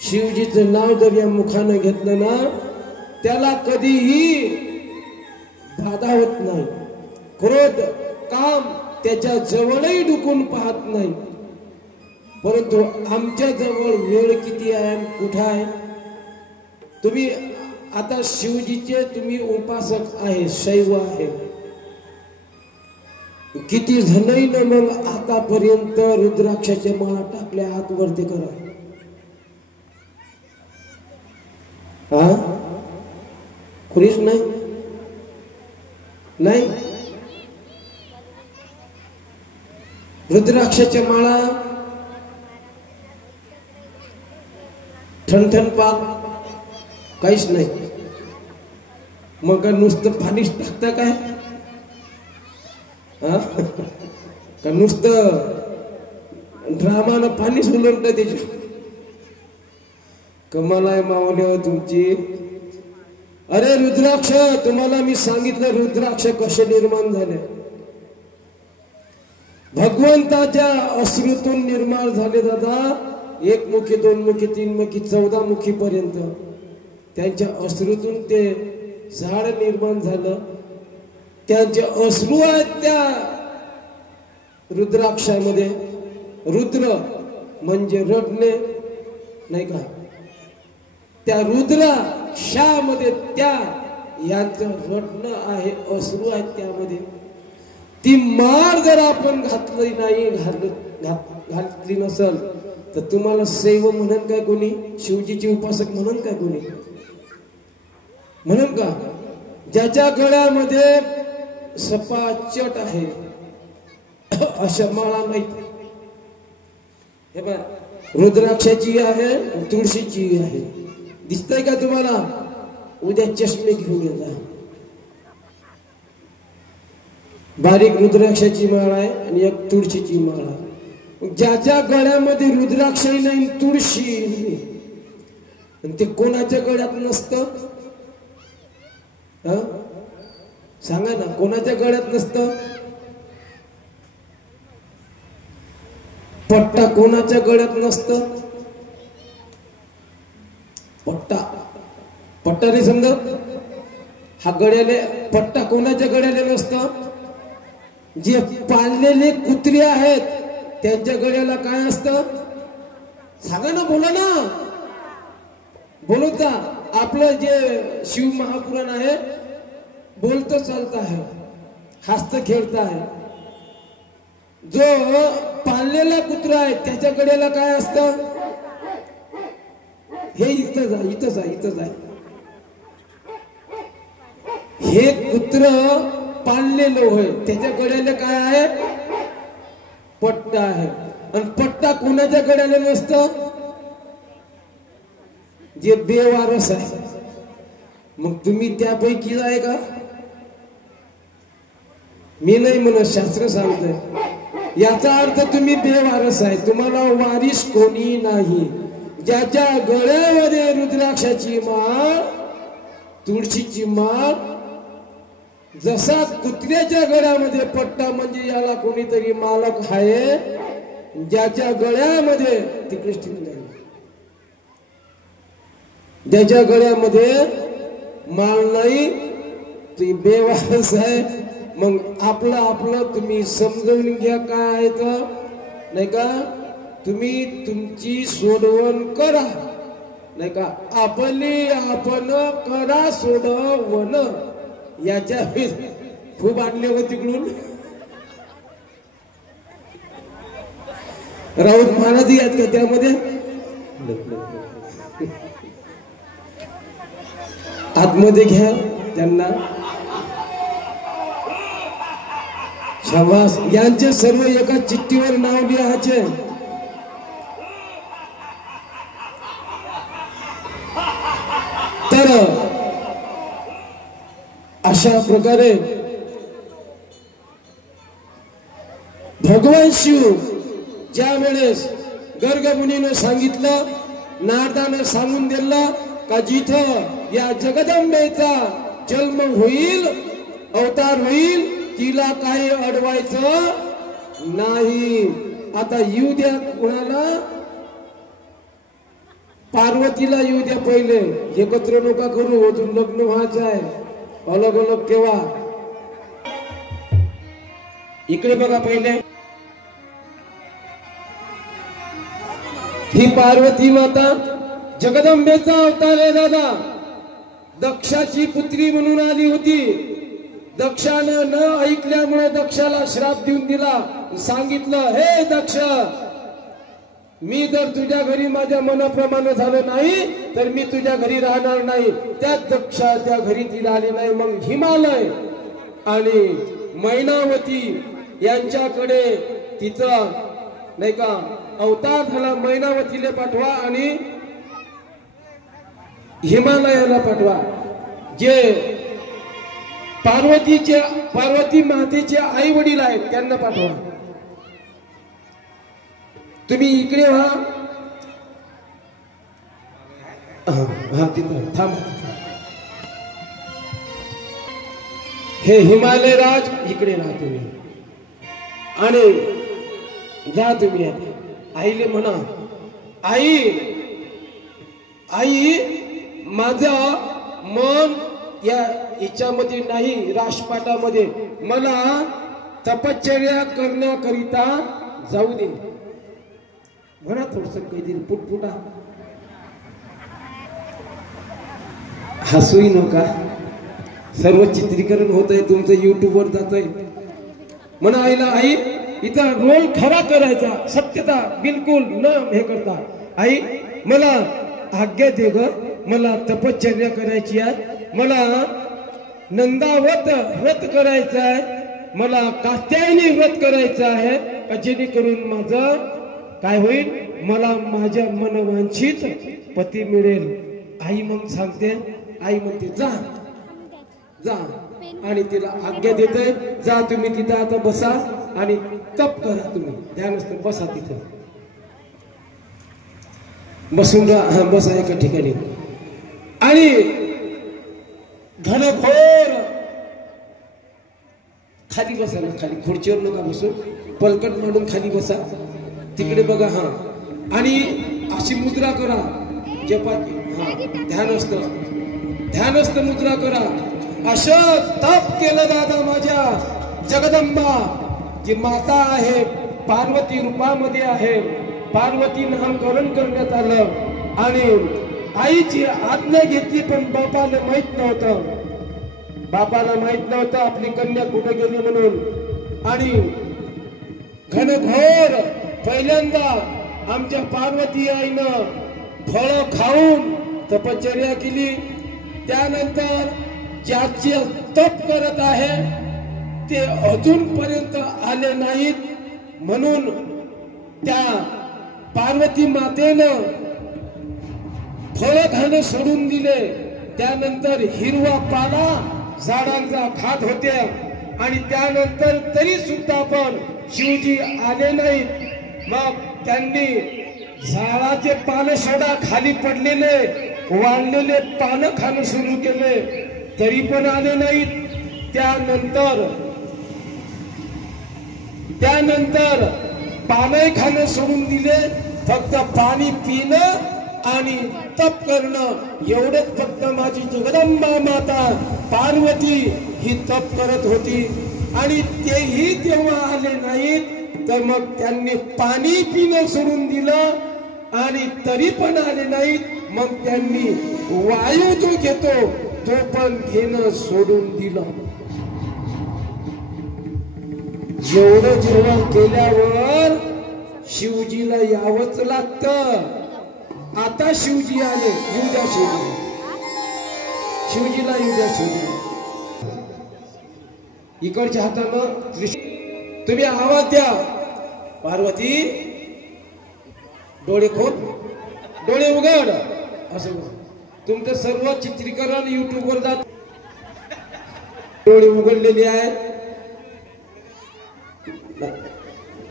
शिवजीचं नाव जर या मुखानं घेतलं ना त्याला कधीही बाधा होत नाही. क्रोध काम त्याच्या जवळही डुकून पाहत नाही. परंतु आमच्या जवळ वेळ किती आहे, कुठं आहे? तुम्ही आता शिवजीचे तुम्ही उपासक आहे, शैव आहे. किती जणही न मग आतापर्यंत रुद्राक्षाच्या माळा टाकल्या हात वरती करा. हा कुणीच नाही. नाही रुद्राक्षाच्या माळा ठणठण पाक काहीच नाही. मग नुसतं पाणीच टाकता काय? का नुसतं ड्रामानं पाणीच उलटतं त्याच्या? कमाल आहे मावल्या तुमची. अरे रुद्राक्ष, तुम्हाला मी सांगितलं रुद्राक्ष कसे निर्माण झाले. भगवंताच्या अश्रूतून निर्माण झाले दादा. 1 मुखी 2 मुखी 3 मुखी 14 मुखी पर्यंत त्यांच्या अश्रूतून ते झाड निर्माण झालं. त्यांचे अश्रू आहेत त्या रुद्राक्षामध्ये. रुद्र म्हणजे रडणे नाही का? त्या रुद्राक्षामध्ये त्या यांचं रडणं आहे, अश्रू आहेत त्यामध्ये. ती माळ जर आपण घातली नाही, घातली नसल तर तुम्हाला शैव म्हणन काय कोणी? शिवजीचे उपासक म्हणन काय कोणी? म्हणून का ज्याच्या गळ्यामध्ये सपाचट आहे अशा माळा नाही. हे बघा, रुद्राक्षाची आहे, तुळशीची आहे. दिसतंय का तुम्हाला? उद्या चष्मे घेऊन येता. बारीक रुद्राक्षाची माळ आहे आणि एक तुळशीची माळ आहे. ज्याच्या गळ्यामध्ये रुद्राक्षही नाही, तुळशी नाही, ते कोणाच्या गळ्यात नसतं? सांगा ना, कोणाच्या गळ्यात नसतं? पट्टा कोणाच्या गळ्यात नसतं? पट्टा नाही समजत? हा गळ्याले पट्टा कोणाच्या गळ्याले नसतं? जे पाळलेले कुत्रे आहेत त्यांच्या गळ्याला काय असतं? सांगा ना, बोला ना, बोलत का? आपलं जे शिव महापुराण आहे, बोलतं चालतं आहे, हसतं खेळतं आहे. जो पाळलेला कुत्रा आहे त्याच्या गळ्याला काय असतं? हे इथंच आहे, इथंच आहे, इथंच आहे. हे कुत्र पाळलेलं होय, त्याच्या गळ्याला काय आहे? पट्टा आहे. आणि पट्टा कोणाच्या गळ्याला नसतं? जे बेवारस आहे. मग तुम्ही त्यापैकी आहे का? मी नाही म्हणत, शास्त्र सांगतंय. याचा अर्थ तुम्ही बेवारस आहे, तुम्हाला वारीस कोणी नाही. ज्याच्या गळ्यामध्ये रुद्राक्षाची माळ, तुळशीची माळ, जसा कुत्र्याच्या गळ्यामध्ये पट्टा म्हणजे याला कोणीतरी मालक आहे. ज्याच्या गळ्यामध्ये तिकडे ज्याच्या गळ्यामध्ये माळ नाही ती बेवारस आहे. मग आपलं तुम्ही समजून घ्या काय आहे तर, नाही का? तुम्ही तुमची सोडवण करा, नाही का? आपण करा सोडवण. याच्या खूप आणले हो तिकडून. राऊत महाराज आहेत का त्यामध्ये? आतमध्ये घ्या त्यांना. शाबास. यांचे सर्व एका चिठ्ठीवर नाव लिहायचे. तर अशा प्रकारे भगवान शिव ज्या वेळेस गर्गमुनीने सांगितलं, नारदानं सांगून दिलं का जिथं या जगदंबेचा जन्म होईल, अवतार होईल, तिला काही अडवायचं नाही. आता येऊ द्या कोणाला पार्वतीला येऊ द्या पहिले, एकत्र नका करू, अजून लग्न व्हायचं आहे, अलग अलग ठेवा. इकडे बघा पहिले, ही पार्वती माता जगदंबेचा अवतार आहे दादा. दक्षाची पुत्री म्हणून आली होती. दक्षानं न ऐकल्यामुळे दक्षाला श्राप देऊन दिला. सांगितलं, हे दक्ष, मी जर तुझ्या घरी माझ्या मनाप्रमाणे झालं नाही तर मी तुझ्या घरी राहणार नाही. त्या दक्षाच्या घरी ती आली नाही. मग हिमालय आणि मैनावती यांच्याकडे तिचं नाही का अवतार झाला. मैनावतीला पाठवा आणि हिमालयाला पाठवा. जे पार्वती मातेचे आई वडील आहेत त्यांना पाठवा. तुम्ही इकडे व्हा. हा तिथं थांबा. हे हिमालय राज इकडे राहा तुम्ही आणि जा तुम्ही. आईले म्हणा, आई आई माझं मन या हिच्यामध्ये नाही, राजपाटामध्ये. मला तपश्चर्या करण्याकरिता जाऊ दे. म्हणा थोडस काहीतरी पुटपुटा. हसूही नका. सर्व चित्रीकरण होत आहे तुमचं, युट्यूबवर जात आहे. म्हणा आईला, आई इथं रोल खरा करायचा, सत्यता बिलकुल न हे करता. आई मला आज्ञा दे ग, मला तपश्चर्या करायची आहे, मला नंदावत व्रत करायचं आहे, मला कात्यायनी व्रत करायचं आहे, का जेणेकरून माझं काय होईल, मला माझ्या मनवांछित पती मिळेल. आई मग सांगते, आई म्हणते जा जा आणि तिला आज्ञा देते, जा तुम्ही तिथं आता बसा आणि तप करा. तुम्ही ध्यानस्थ बसा, तिथं बसून राहा. बसा एका ठिकाणी आणि घनघोर खाली बसा ना, खाली खुर्चीवर नका बसू, पलकट मांडून खाली बसा. तिकडे बघा. हा आणि अशी मुद्रा करा जपाची. हा ध्यानस्थ मुद्रा करा. असं तप केलं दादा माझ्या जगदंबा जी माता आहे, पार्वती रूपामध्ये आहे. पार्वती नामकरण करण्यात आलं आणि आईची आज्ञा घेतली, पण बापाला माहित नव्हतं. बापाला माहित नव्हतं आपली कन्या कुठे गेली म्हणून. आणि घनघोर पहिल्यांदा आमच्या पार्वती आईनं फळ खाऊन तपश्चर्या केली. त्यानंतर ज्याचे तप करत आहे ते अजूनपर्यंत आले नाहीत, म्हणून त्या पार्वती मातेनं फळ खाणं सोडून दिले. त्यानंतर हिरवा पाला झाडांचा खात होते आणि त्यानंतर तरी सुद्धा पण शिवजी आले नाहीत. मग त्यांनी झाडाचे पानं सोडा, खाली पडलेले वाळलेले पानं खाणं सुरू केले, तरी पण आले नाहीत. त्यानंतर पानं खाणं सोडून दिले, फक्त पाणी पिणं आणि तप करणं एवढंच फक्त माझी जगदंबा माता पार्वती ही तप करत होती. आणि तेही तेव्हा आले नाहीत, तर मग त्यांनी पाणी पिणं सोडून दिलं आणि तरी पण आले नाहीत. मग त्यांनी वायू जो घेतो तो पण घेणं सोडून दिलं. एवढं जेवण केल्यावर शिवजीला यावंच लागतं. आता शिवजी आले, येऊ द्या शिवजीला येऊ द्या. इकडच्या हातानं तुम्ही आवाज द्या, पार्वती डोळे खोल, डोळे उघड. असं तुमचं सर्व चित्रीकरण युट्यूबवर जात. डोळे उघडलेले आहेत,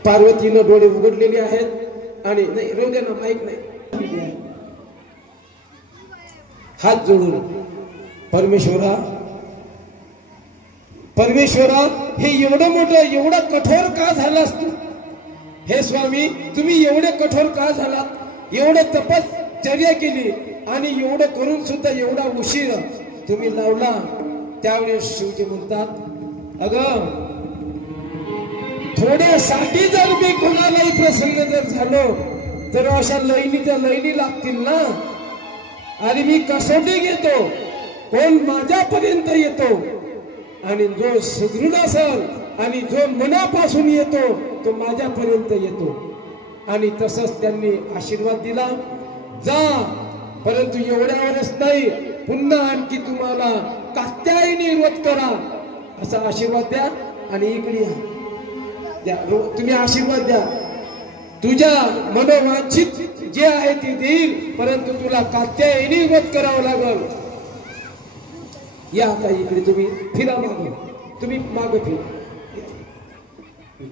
पार्वतीनं डोळे उघडलेले आहेत. आणि नाही राहू द्या ना, माईक नाही. हात जोडून परमेश्वरा हे एवढं मोठं एवढं कठोर का झालास तू? हे स्वामी तुम्ही एवढे कठोर का झालात? एवढं चर्या केली आणि एवढं करून सुद्धा एवढा उशीर तुम्ही लावला, त्यावेळेस शिवजी म्हणतात अगं थोड्यासाठी जर मी कोणालाही प्रसन्न जर झालो तर अशा लईनीच्या लईनी लागतील ना. आणि मी कसोटी घेतो, कोण माझ्यापर्यंत येतो आणि जो सुदृढ असेल आणि जो मनापासून येतो तो माझ्यापर्यंत येतो. आणि तसंच त्यांनी आशीर्वाद दिला, जा परंतु एवढ्यावरच नाही, पुन्हा आणखी तुम्हाला कात्यायनी व्रत करा असा आशीर्वाद द्या. आणि इकडे द्या, तुम्ही आशीर्वाद द्या, तुझ्या मनोवांछित जे आहे ते देईल, परंतु तुला कात्यायनी व्रत करावं लागल. या आता इकडे तुम्ही फिरा, मागे तुम्ही मागे फिरा,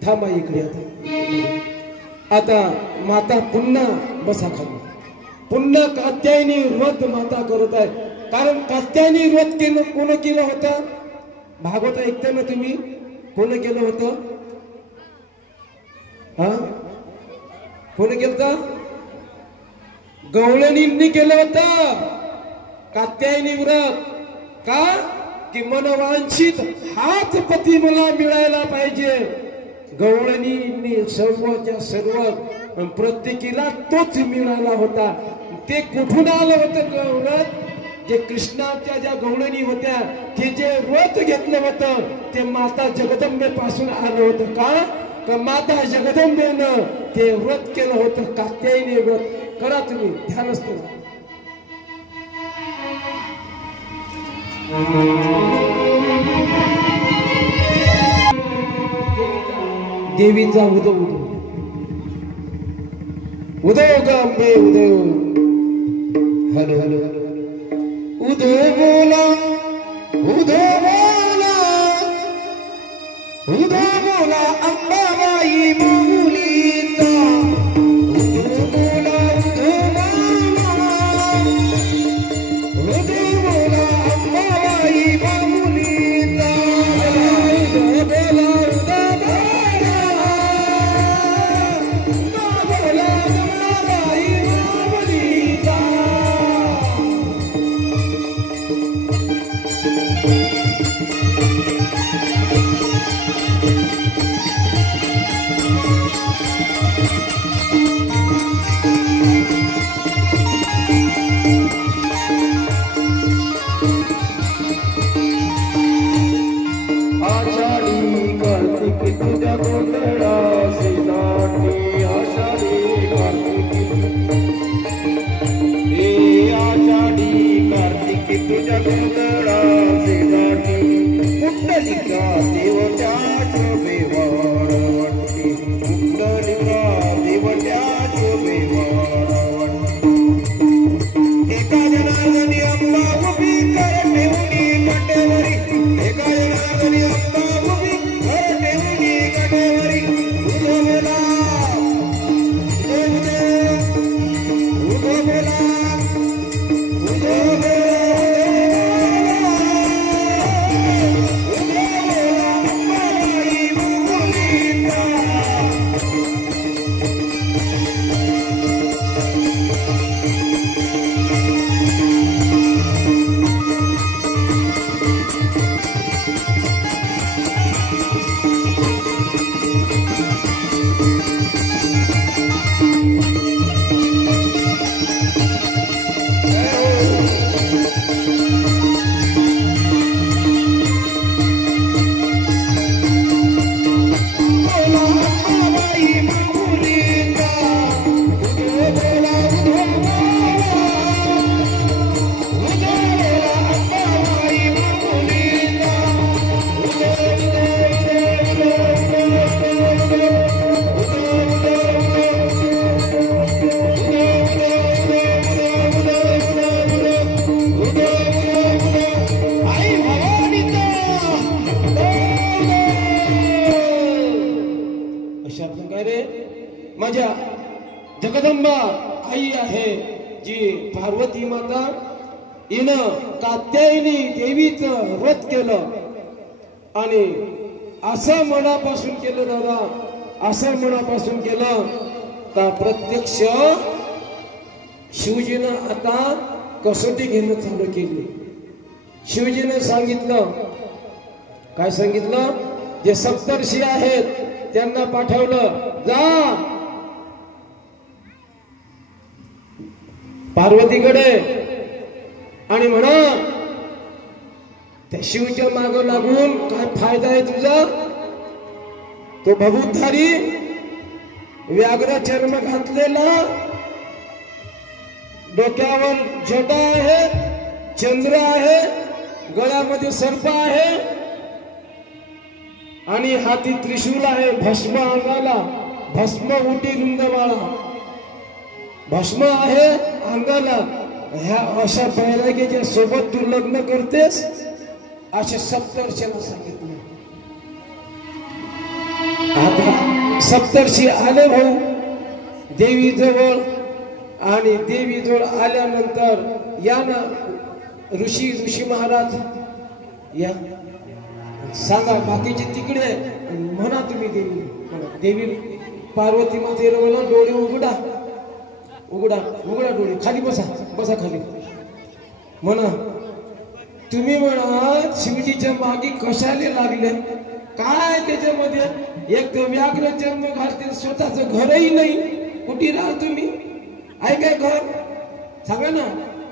थांबा इकडे. आता माता पुन्हा बसा खाली, पुन्हा कात्यायनी व्रत माता करत आहे. कारण कात्यायनी व्रत कोण केलं होतं? भागवत ऐकता ना तुम्ही, कोण केलं होतं? हा, कोण केलं? गवळणींनी केलं होतं कात्यायनी व्रत. का? की मनवांछित हाच पती मला मिळायला पाहिजे. गवळणींनी सर्वच्या सर्व प्रत्येकीला तोच मिळाला होता. ते कुठून आलं होतं व्रत? जे कृष्णाच्या ज्या गवळणी होत्या ते जे व्रत घेतलं होतं ते माता जगदंबे पासून आलं होतं. का माता जगदंबेनं ते व्रत केलं होतं, कात्यायनी व्रत. करा तुम्ही, ध्यान असतं. देवीचा उदो उदो उदो गंबे उदो, हॅलो हॅलो उदो बोला, उदो बोला, उदो बोला अंबाबाई माऊलीचा. उदो बोला, उदो बोला, उदो बोला अंबाबाई माऊलीचा. उदो बोला, उदो माझ्या जगदंबा आई आहे जी पार्वती माता, हिनं कात्यायनी देवीचं व्रत केलं आणि असं मनापासून केलं दादा, असं मनापासून केलं तर प्रत्यक्ष शिवजीनं आता कसोटी घेणं चालू केली. शिवजीनं सांगितलं, काय सांगितलं, जे सप्तर्षी आहेत त्यांना पाठवलं, जा पार्वतीकडे आणि म्हणा त्या शिवच्या माग लागून काय फायदा आहे तुझा. तो भभूतधारी व्याघ्र चर्म घातलेला, डोक्यावर जटा आहे, चंद्र आहे, गळ्यामध्ये सर्प आहे आणि हाती त्रिशूल आहे, भस्म अंगाला, भस्म उटी रुंदवाळा, भस्म आहे अंगाला. ह्या अशा बैराग्याच्या सोबत तू लग्न करतेस, अशा सप्तर्षीला सांगितलं. आता सप्तर्षी आले भाऊ देवी जवळ, आणि देवी जवळ आल्यानंतर या ना ऋषी महाराज या सांगा, बाकीचे तिकडे म्हणा तुम्ही देवी म्हणा. देवी पार्वती मातेला म्हणा, डोळे उघडा उघडा उघडा डोळे, खाली बसा बसा खाली. म्हणा तुम्ही म्हणा शिवजीच्या मागे कशाले लागले, काय त्याच्यामध्ये. एक तर व्याघ्र जन्म घालते, स्वतःच घरही नाही, कुठे राहाल तुम्ही, आहे काय घर सांगा ना.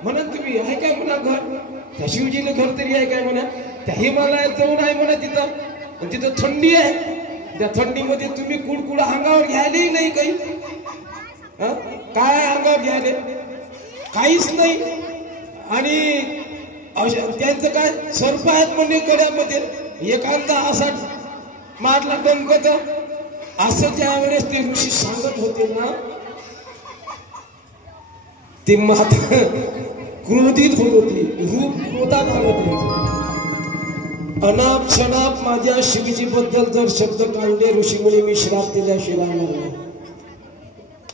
म्हणा तुम्ही आहे काय म्हणा घर, त्या शिवजीला घर तरी आहे काय म्हणा. त्या हिमालयात जाऊन आहे म्हणा तिथं, तिथं थंडी आहे, त्या थंडीमध्ये तुम्ही कुडकुड अंगावर घ्यायलाही नाही काही. काय अंगावर घ्यायले, काहीच नाही. आणि त्यांचं काय सर्प आहेत म्हणजे गळ्यामध्ये, एखादा असा मारला डंकत, असं ज्या वेळेस ते ऋषी सांगत होते ना, ती माता क्रोधित होत होती, रूप क्रोधात आलं त्यांचं. अनाप शनाप माझ्या शिवजी बद्दल जर शब्द काढले ऋषी मुनी, मी श्राप दिल्याशिवाय राहणार नाही.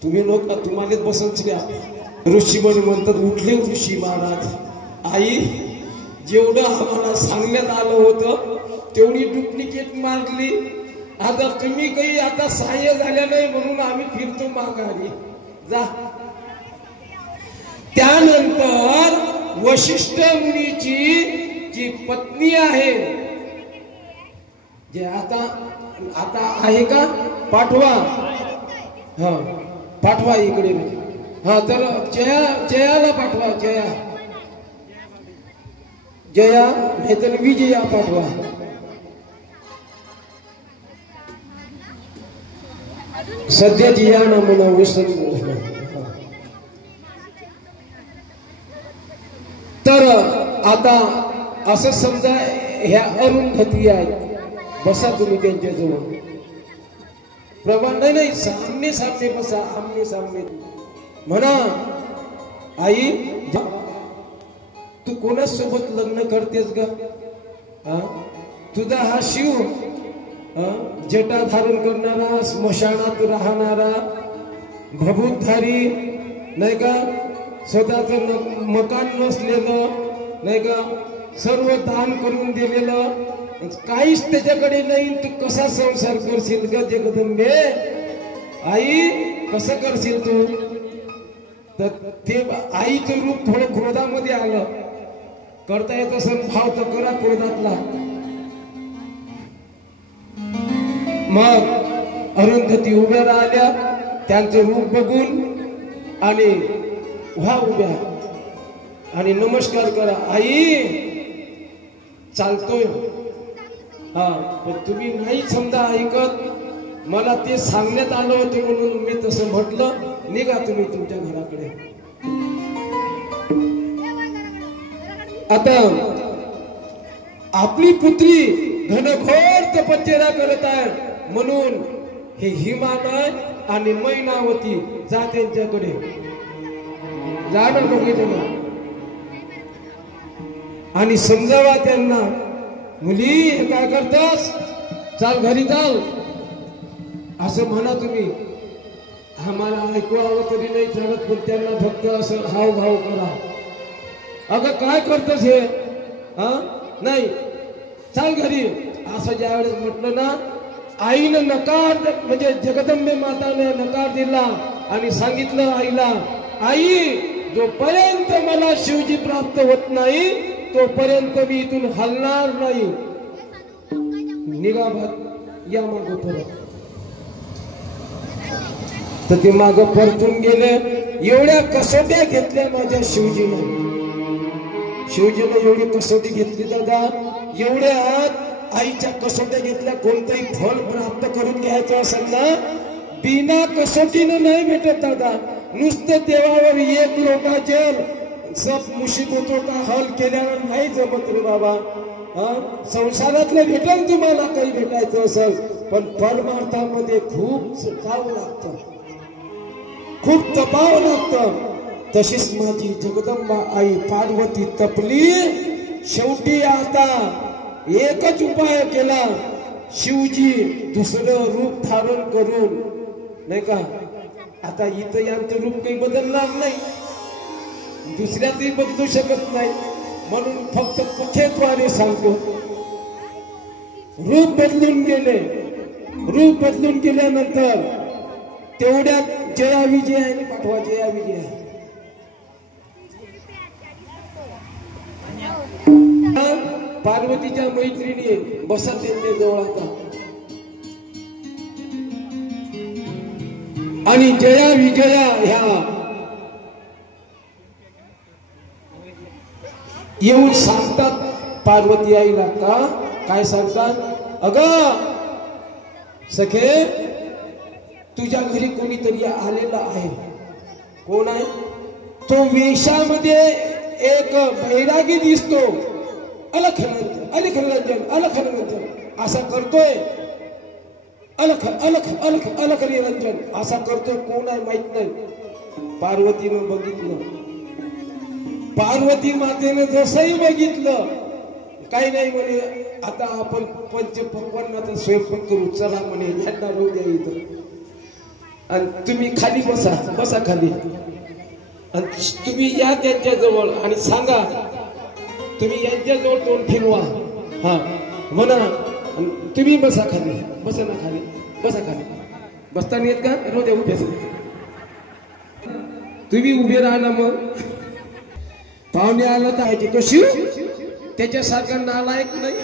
तुम्ही लोक तुम्हालाच बसत द्या. ऋषी मुनी म्हणतात, उठले ऋषी महाराज, आई जेवढं आम्हाला सांगण्यात आलं होतं तेवढी डुप्लिकेट मारली. आता तुम्ही काही आता सहाय्य झाल्या नाही म्हणून आम्ही फिरतो माघारी, जा. त्यानंतर वशिष्ठ मुनीची जी पत्नी आहे, जे आता आहे का, पाठवा, हा पाठवा इकडे. हा तर जयाला पाठवा, जया नाहीतर विजया पाठवा. सध्याची या ना म्हणा विसरून. तर आता असं समजा ह्या अरुंधती आहेत, बसा तुम्ही त्यांच्याजवळ. प्रमाण नाही, सामने सामने बसा, आमने सामने. म्हणा आई तू कोणासोबत लग्न करतेस ग, तुझा हा शिव जटा धारण करणारा, स्मशानात राहणारा, भभूतधारी नाही का, स्वतःच मकान नसलेलं नाही का, सर्व दान करून दिलेलं, काहीच त्याच्याकडे नाही. तू कसा संसार करशील ग जगदंबे, आई कसं करशील तू. तर ते आईचं रूप थोडं क्रोधामध्ये आलं. करता येत असेल भाव तर करा क्रोधातला. मग अरुंधती उभ्या राहिल्या, त्यांचं रूप बघून, आणि व्हा उभ्या आणि नमस्कार करा. आई चालतोय, हा पण तुम्ही नाही समजा ऐकत, मला ते सांगण्यात आलं होतं म्हणून मी तसं म्हटलं, निघा तुम्ही तुमच्या घराकडे. आता आपली पुत्री घनघोर तपश्चर्या करत आहे म्हणून हे हिमालय आणि मैनावती, जा त्यांच्याकडे, जा ना बघितलं आणि समजावा त्यांना, मुली हे काय करतोस, चाल घरी चाल, असं म्हणा तुम्ही. आम्हाला ऐकू आलं तरी नाही चालत, पण त्यांना फक्त असं हावभाव करा. अगं काय करतोस हे, हा नाही चाल घरी, असं ज्यावेळेस म्हटलं ना, आईनं नकार, म्हणजे जगदंबे माताने नकार दिला आणि सांगितलं आईला, आई जोपर्यंत मला शिवजी प्राप्त होत नाही तोपर्यंत मी इथून हलणार नाही. निघा भात या मागं परत. तर ते मागं परतून गेले. एवढ्या कसोट्या घेतल्या माझ्या शिवजीनं एवढी कसोटी घेतली दादा. एवढ्यात आईच्या कसोट्या घेतल्या. कोणतंही फळ प्राप्त करून घ्यायचं असेल ना बिना कसोटीनं नाही भेटत दादा. नुसतं देवावर एक लोटाचे सब मुसीबतों का हल केल्यानं नाही जमत रे बाबा. संसारातलं भेटल तुम्हाला काही भेटायचं असेल पण परमार्थामध्ये खूप सुखावं लागतं, खूप तपावं लागतं. तशीच माझी जगदंबा आई पार्वती तपली. शेवटी आता एकच उपाय केला. शिवजी दुसरं रूप धारण करून नाही का. आता इथं यांचं रूप काही बदलणार नाही, दुसऱ्याचही बदलू शकत नाही म्हणून फक्त कथेद्वारे सांगतो. रूप बदलून गेले. रूप बदलून गेल्यानंतर तेवढ्यात जया विजयाने पाठवा. जया विजय पार्वतीच्या मैत्रिणी बसा त्यांच्या जवळ आता. आणि जया विजया ह्या येऊन सांगतात पार्वती आईला. का काय सांगतात? अगं सखे तुझ्या घरी कोणीतरी आलेला आहे. कोण आहे? तो वेशामध्ये एक बैरागी दिसतो. अलख निरंजन अलख निरंजन असा करतोय. अलख अलख अलख अलख निरंजन असा करतोय. कोण आहे माहित नाही. पार्वतीनं बघितलं. पार्वती मातेनं जसंही बघितलं काही नाही म्हणे. आता आपण पंचपक्वान्नाचा स्वयंपाक करू चला म्हणे. यांना रोज द्या इथं आणि तुम्ही खाली बसा. बसा खाली आणि तुम्ही या त्यांच्या जवळ आणि सांगा. तुम्ही यांच्या जवळ तोंड फिरवा. हा म्हणा तुम्ही बसा खाली. बसा ना खाली. बसा खाली. बसता नाही येत का? रोज उभे तुम्ही उभे राहा ना. मग पाहुणे आला तर तो शिव त्याच्यासारखा नालायक नाही.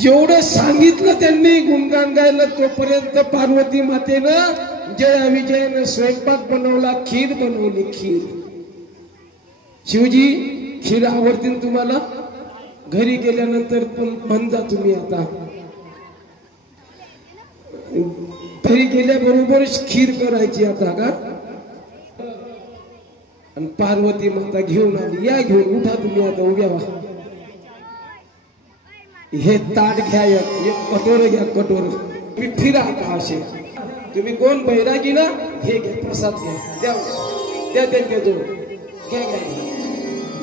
जेवढं सांगितलं त्यांनी गुणगान गायलं तोपर्यंत पार्वती मातेनं जया विजयानं स्वयंपाक बनवला. खीर बनवली. खीर. शिवजी खीर आवडते तुम्हाला? घरी गेल्यानंतर पण म्हणजा तुम्ही. आता घरी गेल्याबरोबरच खीर करायची आता का. आणि पार्वती माता घेऊन आली. या घेऊन उठा तुम्ही आता. उभ्या व्हा. हे ताट घ्या. एक कटोर घ्या. कटोर तुम्ही फिरा आता असे. तुम्ही कोण बैरागी ना हे घ्या. प्रसाद घ्या. द्या द्या त्यांच्याजवळ. घ्या घ्या.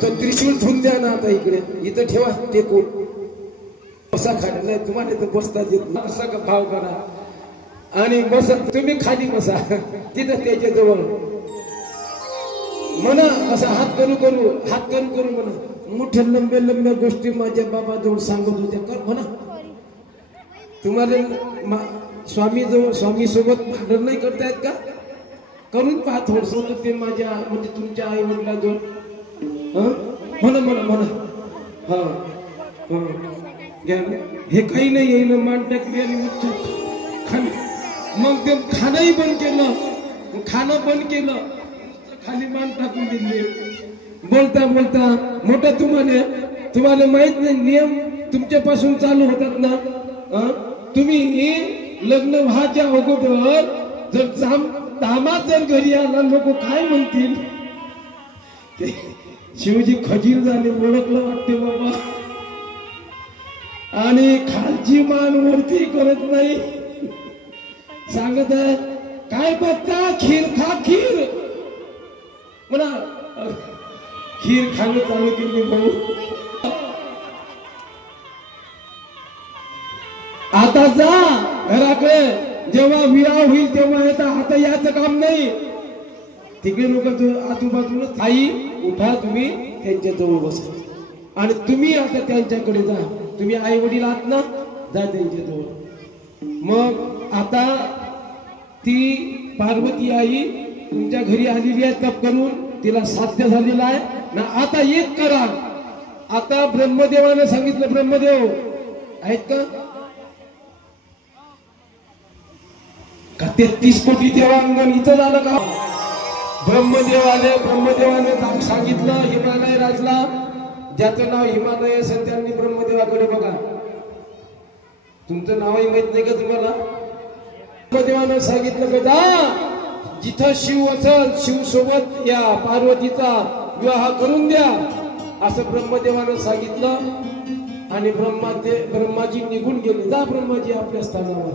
तो त्रिशूल ठेवून द्या ना आता इकडे. इथं ठेवा ते कोण. बसा खाली. नाही तुम्हाला तर बसताच येत नाही. असा का भाव करा आणि बसा. तुम्ही खाली बसा तिथं त्याच्याजवळ. म्हणा असा हात करू करू म्हणा. मोठ्या लंब्या लंब्या गोष्टी माझ्या बाबाजवळ सांगत होत्या. कर म्हणा. तुम्हाला स्वामी सोबत भांडण नाही करतायत का? करून पहा थोडस. ते माझ्या म्हणजे तुमच्या आई वडिलाजवळ म्हणा म्हणा म्हणा. हा घ्या. हे काही नाही येईल. मान टाकली आणि खाली. मग ते खाणंही बंद केलं. खाणं बंद केलं. खाली मान टाकून दिली. बोलता बोलता मोठा तुम्हाला माहित नाही नियम तुमच्यापासून चालू होतात ना. तुम्ही लग्न व्हायच्या अगोदर जर दामात जर घरी आला लोक काय म्हणतील. शिवजी खजीर झाले. ओळखलं वाटते बाबा. आणि खालची मान वरती करत नाही. सांगत आहे काय बघता. खीर खा. खीर म्हणा. खीर खाणं चालू केली भाऊ. आता जा घराकडे. जेव्हा विवाह होईल तेव्हा येता. आता याचं काम नाही. तिकडे लोक आजूबाजूला. आई उठा तुम्ही त्यांच्या जवळ बसा आणि तुम्ही आता त्यांच्याकडे जा. तुम्ही आई वडील आहात ना. जा त्यांच्या जवळ. मग आता ती पार्वती आई तुमच्या घरी आलेली आहे तप करून, तिला साध्य झालेलं आहे ना. आता एक करा. आता ब्रह्मदेवाने सांगितलं, ब्रह्मदेव आहेत का 33 कोटी देवांगण इथं झालं का? ब्रह्मदेवाने सांगितलं हिमालय राजला, ज्याचं नाव हिमालय असेल त्यांनी ब्रह्मदेवाकडे बघा. तुमचं नावही माहित नाही का तुम्हाला? ब्रह्मदेवाने सांगितलं का जा जिथं शिव असेल शिव सोबत या पार्वतीचा विवाह करून द्या, असं ब्रह्मदेवाने सांगितलं. आणि ब्रह्माजी निघून गेले. जा ब्रह्माजी आपल्या स्थानावर.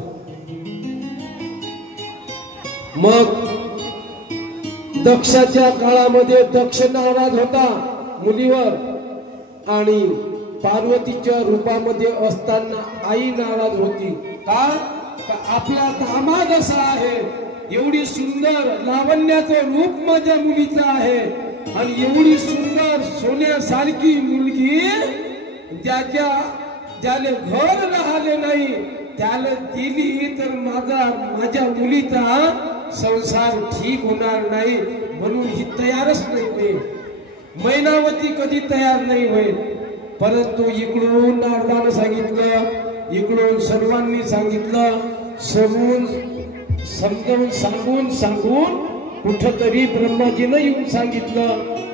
मग दक्षाच्या काळामध्ये दक्ष नाराज होता मुलीवर, आणि पार्वतीच्या रूपामध्ये असताना आई नाराज होती. का आपला दामाद असा आहे, एवढी सुंदर लावण्याचं रूप माझ्या मुलीचं आहे, आणि एवढी सुंदर सोन्यासारखी मुलगी ज्याले घर राहिले नाही त्याला दिली तर माझ्या मुलीचा संसार ठीक होणार नाही, म्हणून ही तयारच नाही होईल. मैनावती कधी तयार नाही होईल. परंतु इकडून नारदानं सांगितलं, इकडून सर्वांनी सांगितलं, समजावून सांगून कुठंतरी ब्रह्माजीनं येऊन सांगितलं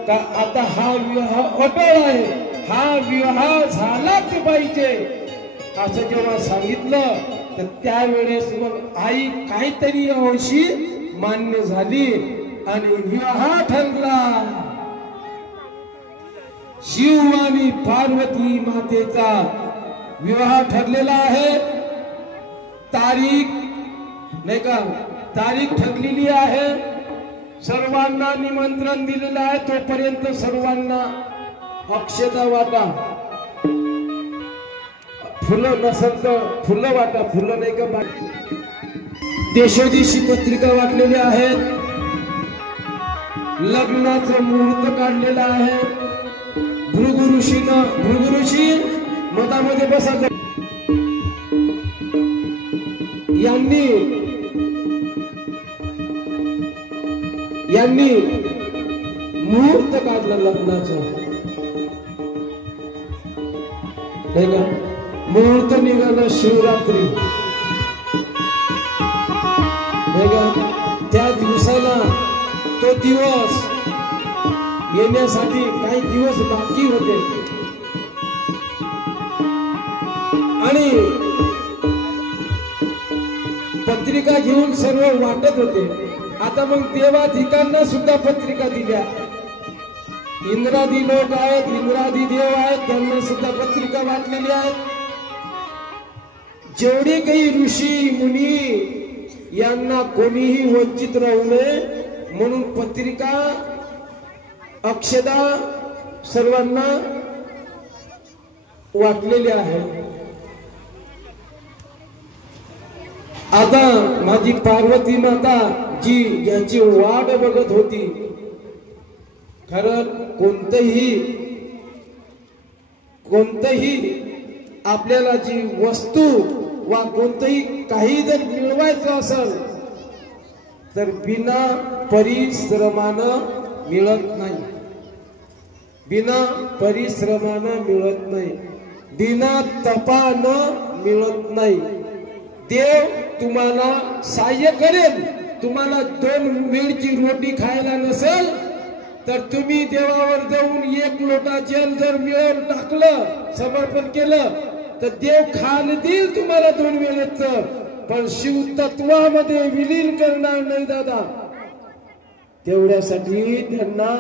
का आता हा विवाह अटळ आहे, हा विवाह झालाच पाहिजे. असं जेव्हा सांगितलं तर त्यावेळेस मग आई काहीतरी अंशी मान्य झाली आणि विवाह ठरला. शिव आणि पार्वती मातेचा विवाह ठरलेला आहे. तारीख नाही का, तारीख ठरलेली आहे. सर्वांना निमंत्रण दिलेलं आहे. तोपर्यंत सर्वांना अक्षता वाटा. फुलं नसेल तर फुलं वाटा. फुलं नाही का देशोदिशी पत्रिका वाटलेली आहेत. लग्नाचं मुहूर्त काढलेला आहे. भृगु ऋषी मतामध्ये बसा. यांनी मुहूर्त काढलं लग्नाचं नाही का. मुहूर्त निघालं शिवरात्री नाही का. त्या दिवसाला तो दिवस येण्यासाठी काही दिवस बाकी होते आणि पत्रिका घेऊन सर्व वाटत होते. आता मग देवाधिकांना सुद्धा पत्रिका दिल्या. इंद्रादी लोक आहेत, इंद्रादी देव आहेत, त्यांना सुद्धा पत्रिका वाटलेली आहेत. जेवढे काही ऋषी मुनी यांना कोणीही वंचित राहू नये म्हणून पत्रिका अक्षदा सर्वांना वाटलेली आहे. आता माझी पार्वती माता जी याची वाट बघत होती. खरं कोणतंही आपल्याला जी वस्तू वा कोणतंही काही जर मिळवायचं असेल तर बिना परिश्रमानं मिळत नाही. बिना परिश्रमानं मिळत नाही. बिना तपानं मिळत नाही. देव तुम्हाला सहाय्य करेल. तुम्हाला 2 वेळची रोटी खायला नसेल तर तुम्ही देवावर जाऊन 1 लोटा जल जर मिळवून टाकलं, समर्पण केलं तर देव खान देईल तुम्हाला 2 वेळेचं. पण शिव तत्वामध्ये विलीन करणार नाही दादा. तेवढ्यासाठी त्यांना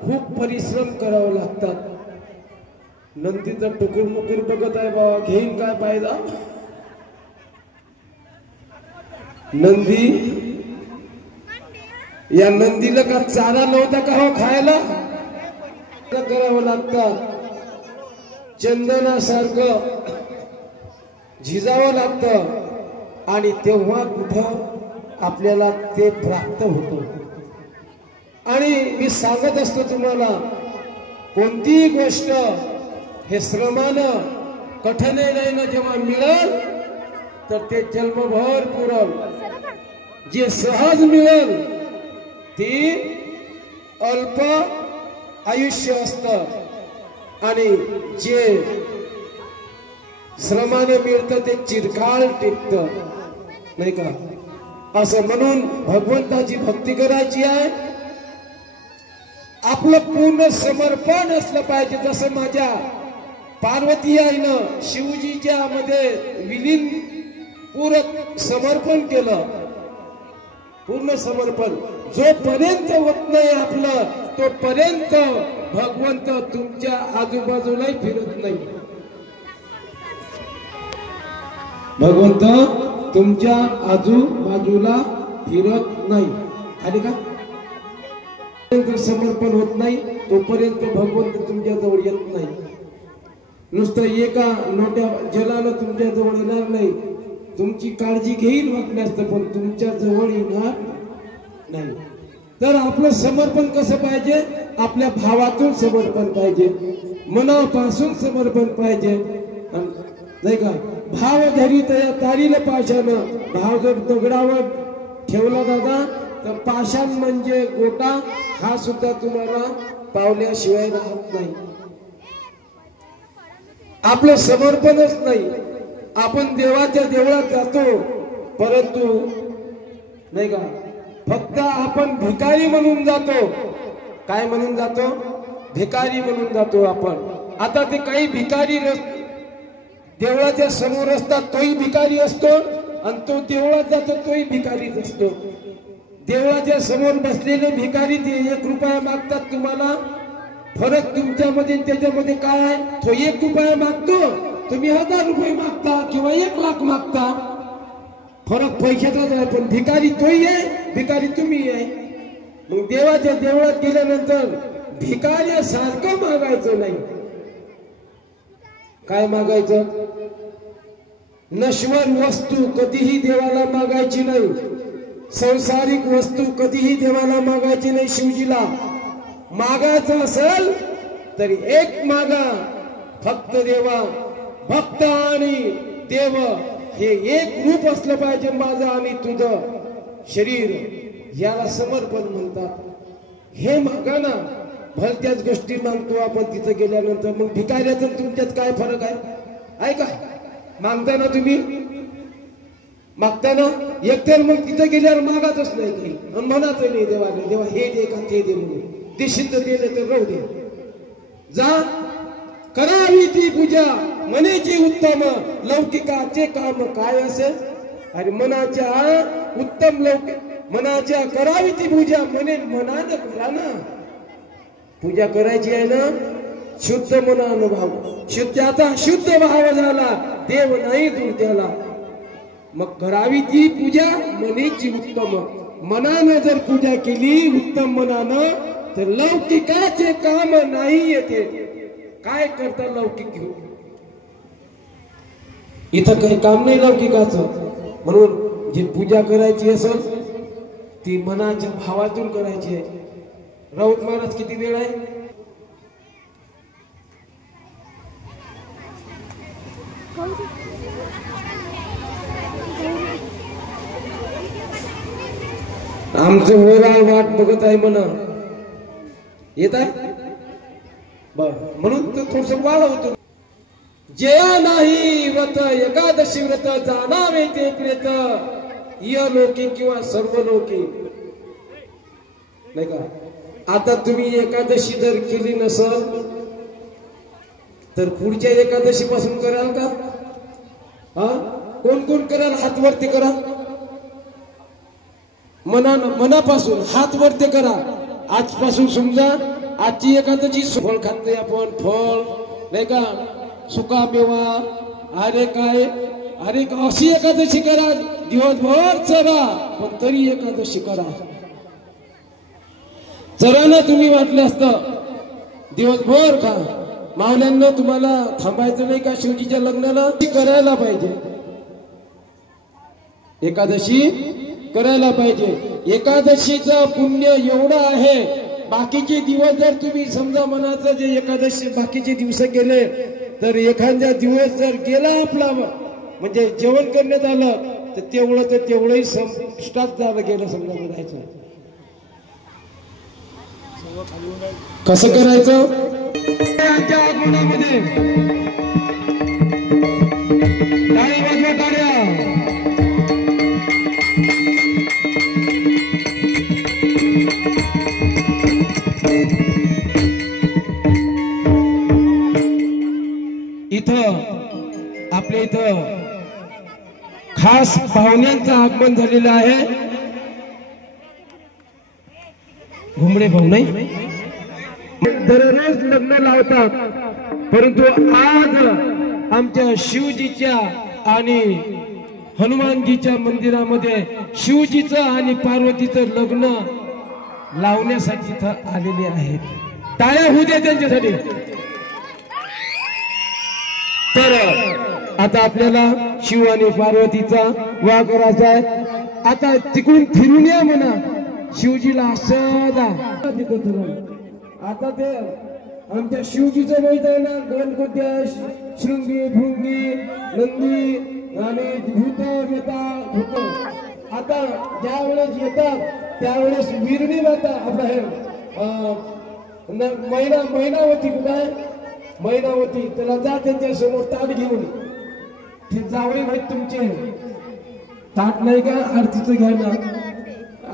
खूप परिश्रम करावे लागतात. नंदीचा टुकुर मुकुर बघत आहे बाबा, घेईन काय फायदा. नंदी या नंदीला का चारा नव्हता का हो खायला. करावं लागतं. चंदनासारखं झिजावं लागतं आणि तेव्हा कुठं आपल्याला ते प्राप्त होतं. आणि मी सांगत असतो तुम्हाला, कोणतीही गोष्ट हे श्रमानं कठीण जेव्हा मिळेल तर ते जन्मभर पुरल. जे सहज मिळेल ती अल्प आयुष्य असतं आणि जे श्रमाने मिळतं ते चिरकाल टिकतं, नाही का? असं म्हणून भगवंताची भक्ती करायची आहे. आपलं पूर्ण समर्पण असलं पाहिजे. जसं माझ्या पार्वती आईनं शिवजीच्या मध्ये विलीन पूरक समर्पण केलं. पूर्ण समर्पण जोपर्यंत होत नाही आपलं, तोपर्यंत भगवंत तुमच्या आजूबाजूलाही फिरत नाही. भगवंत तुमच्या आजूबाजूला फिरत नाही. आणि का समर्पण होत नाही तोपर्यंत भगवंत तुमच्या जवळ येत नाही. नुसतं एका नोट्या जलाला तुमच्या जवळ येणार नाही. तुमची काळजी घेईल वाटण्यास, पण तुमच्या जवळ येणार नाही. तर आपलं समर्पण कसं पाहिजे? आपल्या भावातून समर्पण पाहिजे, मनापासून समर्पण पाहिजे, नाही का? भाव धरी तया तारील पाषाण. भाव जर दगडावर ठेवला दादा तर पाषाण म्हणजे गोटा हा सुद्धा तुम्हाला पावल्याशिवाय राहत नाही. आपलं समर्पणच नाही. आपण देवाच्या देवळात जातो, परंतु नाही का फक्त आपण भिकारी म्हणून जातो. काय म्हणून जातो? भिकारी म्हणून जातो आपण. आता ते काही भिकारी देवळाच्या समोर असतात, तोही भिकारी असतो, आणि तो देवळात जातो तोही भिकारीच असतो. देवळाच्या समोर बसलेले भिकारी ते 1 रुपया मागतात तुम्हाला. फरक तुमच्यामध्ये त्याच्यामध्ये काय आहे? तो 1 रुपया मागतो, तुम्ही 1000 रुपये मागता किंवा 1 लाख मागता. फरक पैशाचाच आहे, पण भिकारी तोही आहे, भिकारी तुम्ही आहे. मग देवाच्या देवळात गेल्यानंतर भिकाऱ्यासारखं मागायचं नाही. काय मागायचं? नश्वर वस्तू कधीही देवाला मागायची नाही. संसारिक वस्तू कधीही देवाला मागायची नाही. शिवजीला मागायचं असेल तरी एक मागा, फक्त देवा. भक्त आणि देव हे एक रूप असलं पाहिजे, माझं आणि तुझं शरीर, याला समर्पण म्हणतात. हे मागा ना. भलत्याच गोष्टी मागतो आपण तिथं गेल्यानंतर. मग भिकाऱ्याचं तुमच्यात काय फरक आहे का? मागता ना तुम्ही, मागता ना. एकतर मग तिथं गेल्यावर मागातच नाही काही, म्हणाचं नाही देवाला, देवा हे दे का ते दे म्हणून. ते सिद्ध दिले तर राहू दे. जा करावी ती पूजा मनेची उत्तम, लौकिकाचे काम काय असेल? अरे मनाच्या उत्तम लौकिक मनाच्या करावी ती पूजा. मनानं करा ना. पूजा करायची आहे ना शुद्ध मनानं. भाव शुद्ध, आता शुद्ध भाव झाला, देव नाही दूर त्याला. मग करावी ती पूजा मनेची उत्तम. मनानं जर पूजा केली उत्तम मनानं, तर लौकिकाचे काम नाही येते. काय करता लौकिक घेऊन? इथं काही काम नाही लौकिकाचं. म्हणून जी पूजा करायची असेल ती मनाच्या भावातून करायची आहे. राऊत महाराज किती वेळ आहे? आमचं वराळ वाट बघत आहे म्हणा. येत आहे बर, म्हणून तो थोडस वाढवतो. जया नाही व्रत एकादशी व्रत, जाणावे ते प्रेत, इहलोकी किंवा सर्वलोकी, नाही का? आता तुम्ही एकादशी जर केली नसल तर पुढच्या एकादशी पासून कराल का? हा, कोण कोण कराल? हात वरती करा. मनापासून हात वरती करा. आजपासून समजा आजची एकादशी. फळ खात नाही आपण, फळ नाही का, सुका मेवा, अरे काय, अरे अशी एकादशी करा. दिवसभर चरा पण तरी एकादशी करा. चराना तुम्ही वाटलं असतं दिवसभर खा. मावल्यांना तुम्हाला थांबायचं नाही का? शिवजीच्या लग्नाला करायला पाहिजे, एकादशी करायला पाहिजे. एकादशीचं पुण्य एवढं आहे. बाकीचे दिवस जर तुम्ही समजा मनाचं जे एकादशी बाकीचे दिवस गेले तर एखाद्या दिवस जर गेला आपला म्हणजे जेवण करण्यात आलं तर तेवढंही संपुष्टात झालं गेलं समजा म्हणायचं. कसं करायचं आमच्या आगमनामध्ये टाळी वाजवा टाळ्या इथं आपल्या इथं खास पाहुण्यांचं आगमन झालेलं आहे घुमडे भाऊ नाही दररोज लग्न लावतात परंतु आज आमच्या शिवजीच्या आणि हनुमानजीच्या मंदिरामध्ये शिवजीचं आणि पार्वतीचं लग्न लावण्यासाठी इथं आलेले आहेत टाळ्या होऊ द्या त्यांच्यासाठी तर आता आपल्याला शिव आणि पार्वतीचा विवाह करायचा आहे आता तिकडून फिरून या म्हणा शिवजीला सदा आता ते आमच्या शिवजीचं माहित आहे ना गणपत्या शृंगी भृंगी नंदी आणि भूत येतात आता ज्या वेळेस येतात त्यावेळेस विरणी माता आपला हे महिनावती कुठे महिनावती त्याला जा त्यांच्या समोर ताट घेऊन ते जावळे आहेत तुमचे ताट नाही का आरतीचं घ्या ना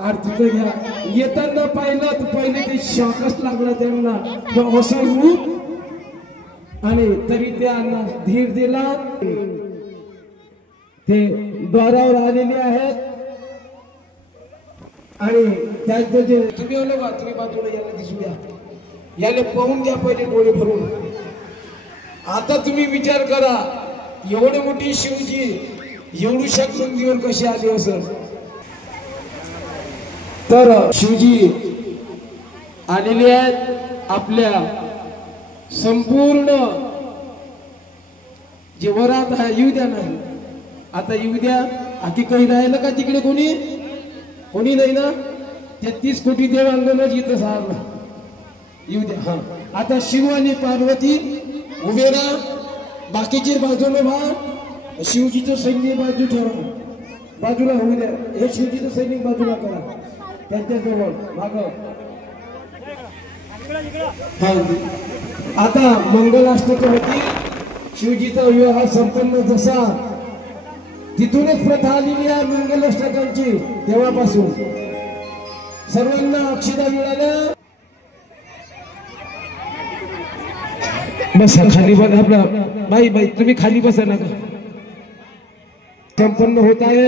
आरतीचं घ्या येताना पाहिलं तर पहिले ते शॉकच लागला त्यांना असं रूप आणि तरी त्यांना धीर दिला ते द्वारावर आलेले आहेत आणि त्यांचं जे तुम्ही आलो का तुम्ही बाजूला याला दिसू द्या याला पाहून घ्या पहिले डोळे भरून आता तुम्ही विचार करा एवढी मोठी शिवजी एवढ्या नंदीवर कशी आली असं तर शिवजी आलेले आहेत आपल्या संपूर्ण जे वरात आहे येऊ द्या नाही आता येऊ द्या आधी काही राहिलं का तिकडे कोणी नाही ना 33 कोटी देवांगणच इथं सारलं येऊ द्या हा आता शिव आणि पार्वती उभे राहा बाकीचे बाजूला व्हा शिवजीचं सैनिक बाजू ठेवा बाजूला होऊ द्या हे शिवजीचं सैनिक बाजूला करा त्यांच्याजवळ माग हा आता मंगलाष्टक होती शिवजीचा विवाह संपन्न जसा तिथूनच प्रथा आलेली आहे मंगलाष्टकांची तेव्हापासून सर्वांना अक्षता मिळाल्या बसा खाली बस आपला बाई तुम्ही खाली बसा नका संपन्न होत आहे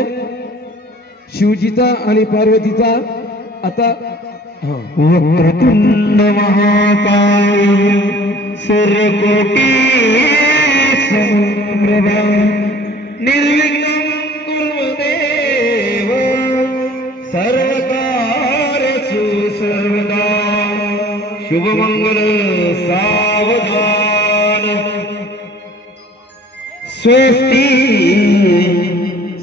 शिवजीचा आणि पार्वतीचा आता वक्रतुंड महाकाय सूर्यकोटि समप्रभा निर्विघ्नं कुरु देव सर्वकार्येषु सर्वदा शुभमंगल सावधान स्वस्ति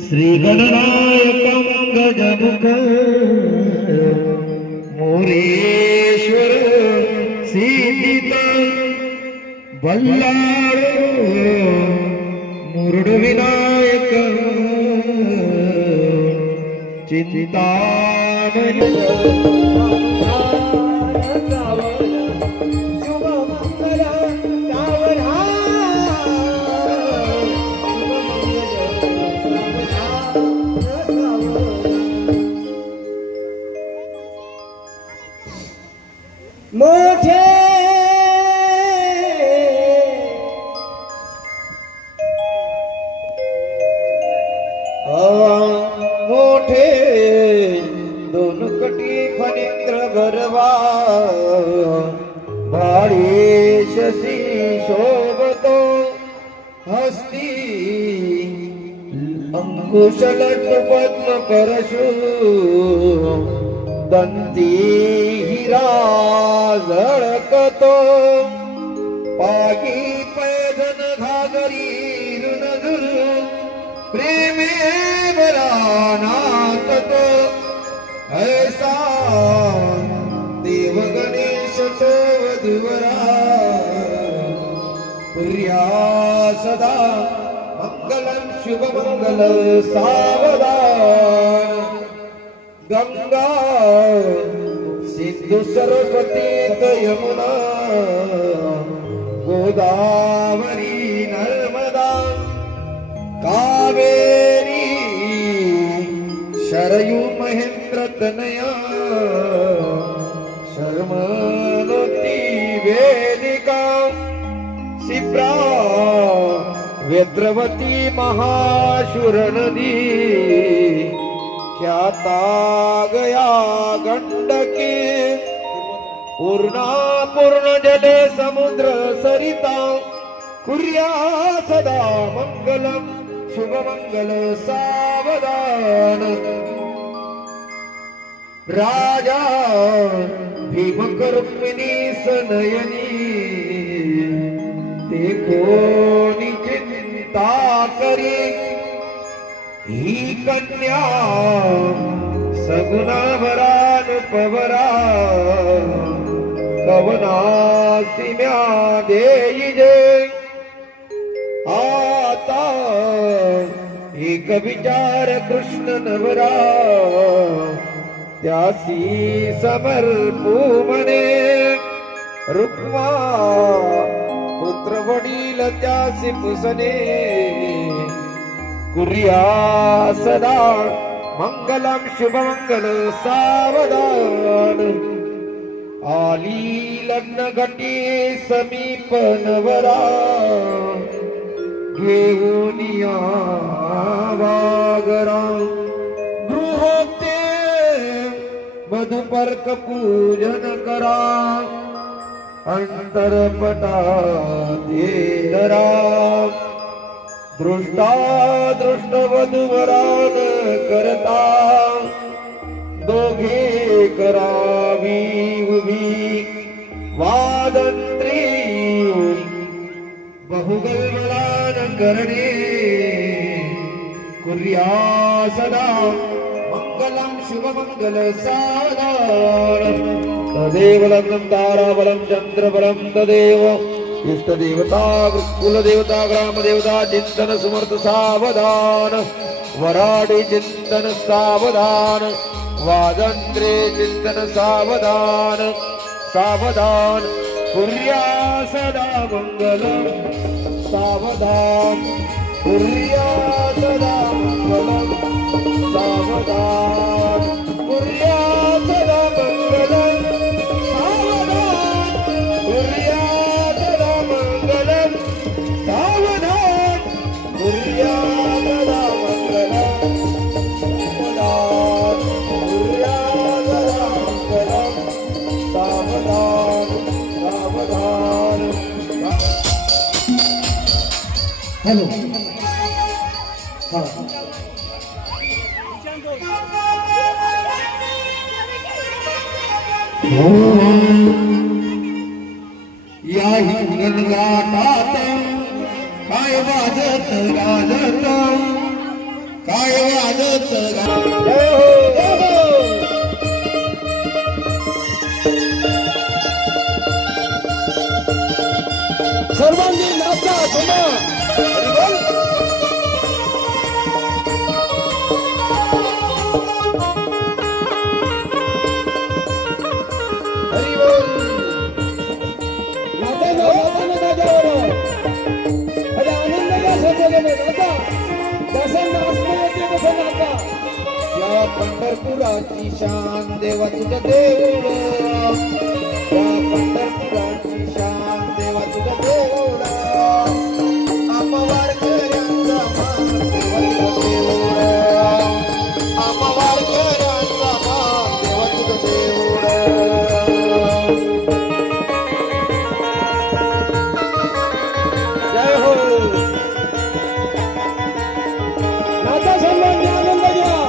श्री गणनायकं गजमुखं मोरेश्वर सिद्धितं बल्लाळो मुरुड विनायक चिंतामणि मोठे मोठे दोन कटी फणींद्र गरवा भाडी शशी शोभतो हस्ती अंकुशलट पद्म करशु दंती हिरा झळकतो पागी पैदन घागरी ऋणधुर प्रेमे बरानातो ऐसा देव गणेश वधुवरा प्रिया सदा मंगलम शुभ मंगल सावधान गंगा सिंधु सरस्वती यमुना गोदावरी नर्मदा कावेरी शरयू महेंद्र तनया शर्मनोती वेदिका शिप्रा वेद्रवती महाशूर नदी ख्याता गया गंडकी पूर्णा पूर्ण जले समुद्र सरिता कुर्या सदा मंगलम शुभ मंगल सावधान राजा भीमक रुक्मिणी सनयनी ते कोणी चिंता करी ही कन्या सगुना वरानुपवरा कवनासी म्या देई जे आता एक विचार कृष्ण नवरा त्यासी समर्पू म्हणे रुक्मा पुत्र वडील त्यासी पुसणे कुर्या सदा मंगलम शुभमंगल सावधान आली लग्न घटी समीप नवरा घेऊन या वागरा गृहोक्ते मधुपर्क पूजन करा अंतरपटा धरा दृष्टा दृष्ट वधूवरान करता दोघे करावी उभी वादंत्री बहुगलमलान करणे कुर्या सदा मंगलम शुभमंगल साधारण तदेव लग्नं ताराबलं चंद्रबलं तदेव इष्ट देवता कुल देवता ग्राम देवता चिंतन समर्थ सावधान वराडी चिंतन सावधान वादंत्रे चिंतन सावधान सावधान कुर्या सदा मंगलम सावधान कुर्या सदा मंगलम सावधान कुर्या सदा मंगलम सावधान कुर्या हेलो हाँ या हिंगणघाटात काय वाजत गाजत काय वाजत सर्वांनी नाचा जमा पंढरपुराची शान देवा तुझं देऊळ या पंढरपुराची शान देवा तुझं देऊळ आमवारकऱ्यांचा मान देवा तुझं देऊळ आमवारकऱ्यांचा मान देवा तुझं देऊळ जय हो नाचा सर्वांनी आनंद घ्या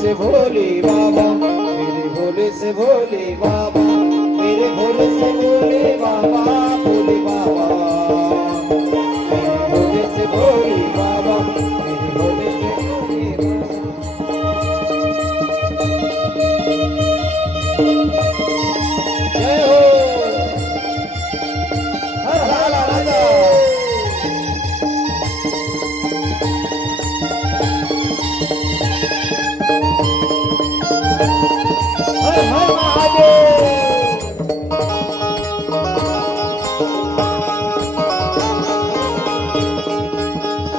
से भोले बाबा, मेरे भोले से भोले बाबा, मेरे भोले से भोले बाबा, भोले बाबा, मेरे भोले से भोले बाबा, मेरे भोले से भोले बाबा। जय हो हर हर राजा। हर हर महादेव।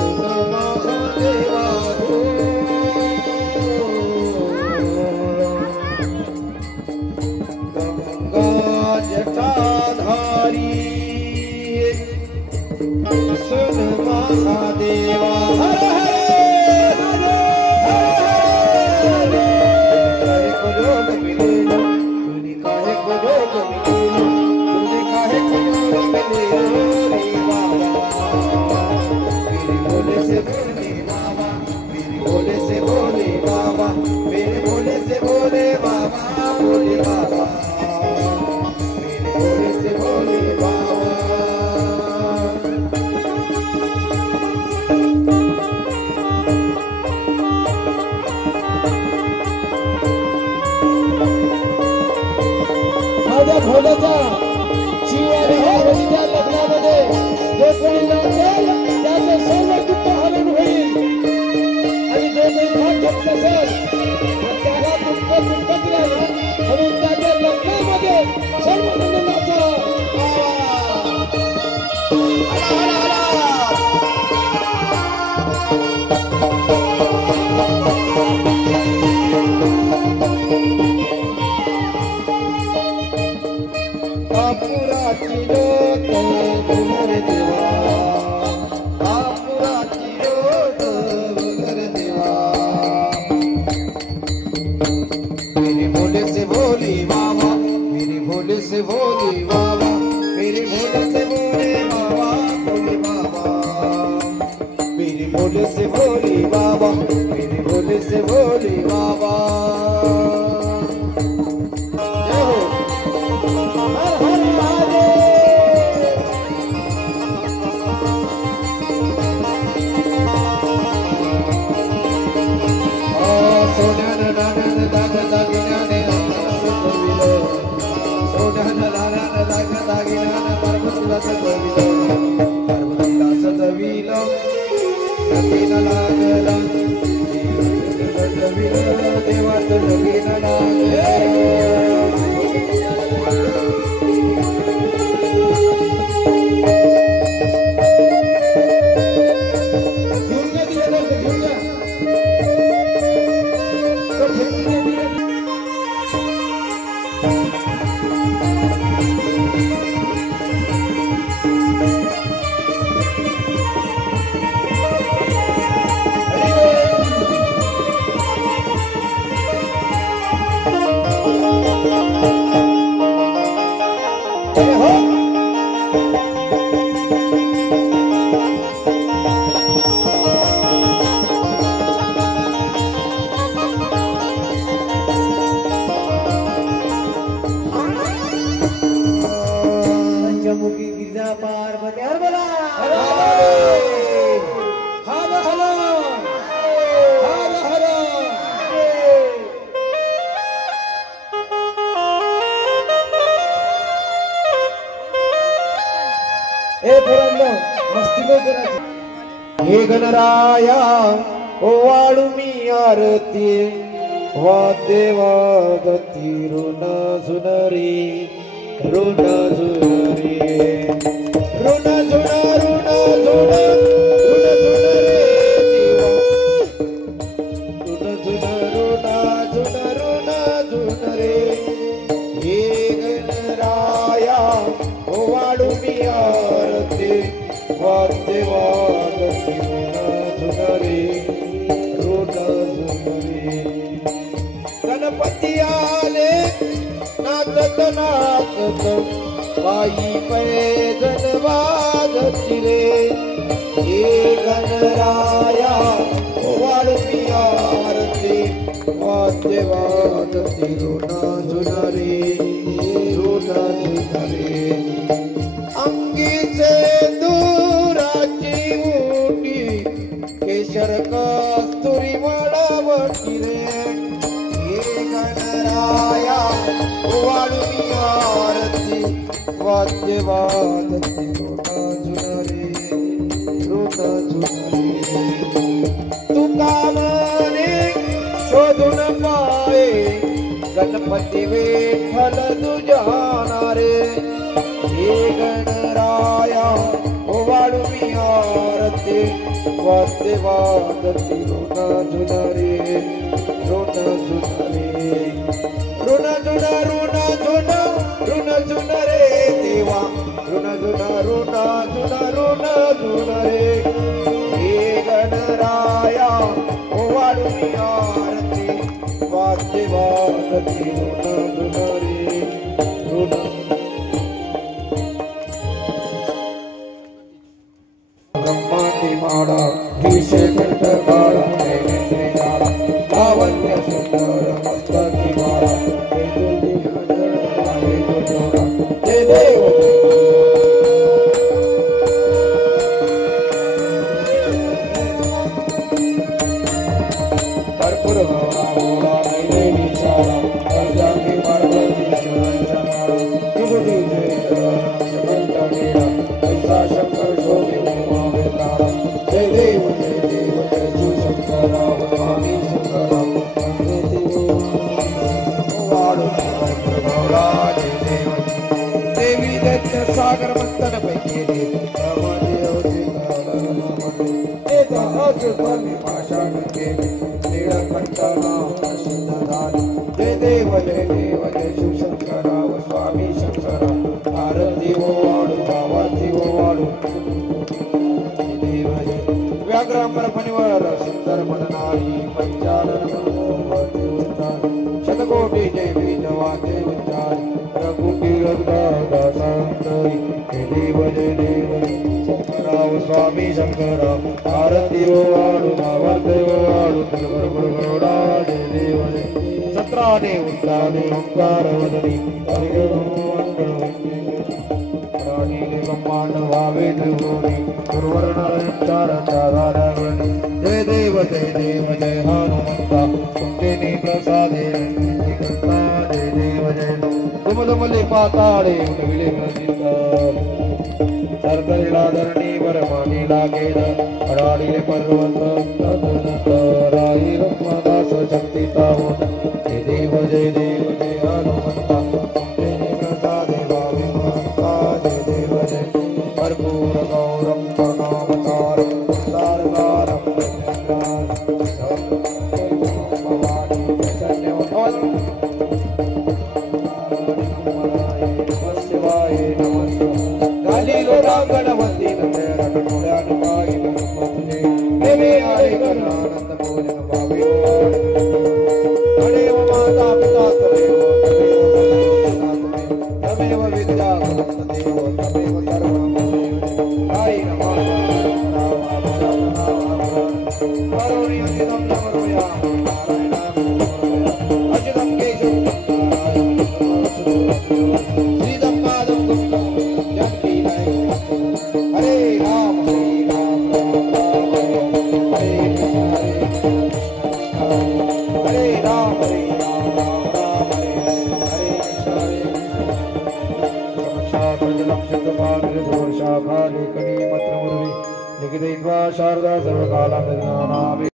सुनो महादेवा हो, गंगा जटाधारी, सुन महादेवा। हर हर हर काहे को लोग मिले लो, तूने काहे को लोग मिले लो, तूने काहे को लोग मिले लो रे बाबा। मेरे भोले से भोले बाबा, मेरे भोले से भोले बाबा, मेरे भोले से भोले बाबा, भोले बाबा, मेरे भोले से भोले बाबा। माझ्या भोल्याचा जीवन आणि त्या लग्नामध्ये जो कोणी नाचेल त्याचं सर्व दुःख हरण होईल आणि जो कोणी भाग घेत नसेल तर त्याला दुःख दुःखच राहील म्हणून त्याच्या लग्नामध्ये सर्वजण नाचावं. आपुराची ज्योत उघड देवा, आपुराची ज्योत उघड देवा, मेरे भोले से भोले बाबा, मेरे भोले से भोले बाबा, मेरे भोले से भोले बाबा, भोले बाबा, मेरे भोले से भोले बाबा, मेरे भोले से भोले बाबा। जय हो हर हर महादेव। सोन्यानं नाण्यानं दागदागिन्याने आम्हाला सजविलं, सोन्यानं नाण्यानं दागदागिन्यानं पार्वतीला सजविलं, पार्वतीला सजविलं, लगीन लागलं, सजविलं, देवाचं लगीन लागलं। पंचमुखी गिरजा पार्वती हर बोला हर हर हर हर ए पोरांनो मस्ती नाही करायची. हे गणराया ओवाळू मी आरती, वाद्यवा गती ऋण सुनरी, ऋण सुनरी, ऋण सुन ऋण सुन ऋण सुन रे देवा, ऋण सुन ऋण सुन ऋण सुन रे. हे गणराया ओवाळू मी आरती, वाद्यवा गती ऋण सुनरी, ऋण सुनरी. गणपती आले नाचत नाचत, पायी पैदल वाजती रे. हे गणराया ओवाळू मी आरती, वाजती वाद्य वाजती रुना झुनरे रुना झुनरे अंगीचे दुराची उटी केशर कस्तुरी वळवटी रे हे गणराया वाढुनी आरती वाद्य वाजती रुना झुनरे रुना झुनरे तुका मने शोधून पाये गणपती विठ्ठल तुझ्या नारे हे गणराया वाढुनी आरती वाद्य वाजती रुना झुनरे रुना झुनरे रुना झुना रुना झुना रुना झुनरे देवा रुना झुना रुना झुना रुना झुनरे हे गणराया वाढुनी आरती वाद्य वाजती रुना झुनरे रुना ब्रह्मांडी माडा विषय कंठ काळा नैनेन्द्री जाळा लावण्य सुंदर मस्तकी माळा हे तुझी हजर आहे तुझोरा जय देव भरपूर गौरा मोरा नैनेन्द्री शाळा अर्जांगी पार्वती शिवांच्या माळा विभूती जय कंठ नीळा ऐसा शंकर शोभे जय देव जय शिवशंकरा स्वामी शंकरा जय देव देवी दैत्य सागर मंथन पैकी जय देव जय शिवशंकरा स्वामी शंकरा आरती वो वाडू भावाती वो वाडू व्याघ्रांबर फणिवर सुंदर मननारी पंचानन मनोहर शतकोटी जय बीज वाद्य उच्चार रघुकी रघुदासांतरी जय देव शंकराव स्वामी शंकरा आरती वो वाडू भावाती वो वाडू गरुडा जय देव सत्राने उत्ताने ओंकार वदनी ब्रह्मांड भावे त्रिभुवनी गुरुवर्णचार चारारणी जय देव जय हनुमंता कुंडिनी प्रसादे रंजिता जय देव जय दुमदुमले पाताळे उडविले प्रसिद्ध सरकरीला धरणी वरमानी लागेल अडाडीले पर्वत राई रत्नदास शक्ती तावत जय देव जय हनुमंता कुंडिनी प्रसादे भावे महंता जय देव जय कर्पूर गौरम प्रणवतारम सारगारम शिवाय नमस्ते गणपती देवी आरे गणानंद भोजन भावे गणेव माता पिता तमेव विद्या तमेव सर्वं आई नमः करुणीयं नमः अच्युतं केशवं श्रीदं पादं गुप्तं जानकी हरे राम हरे राम हरे शाखा लेखनी मत्र शारदा सर्वकाला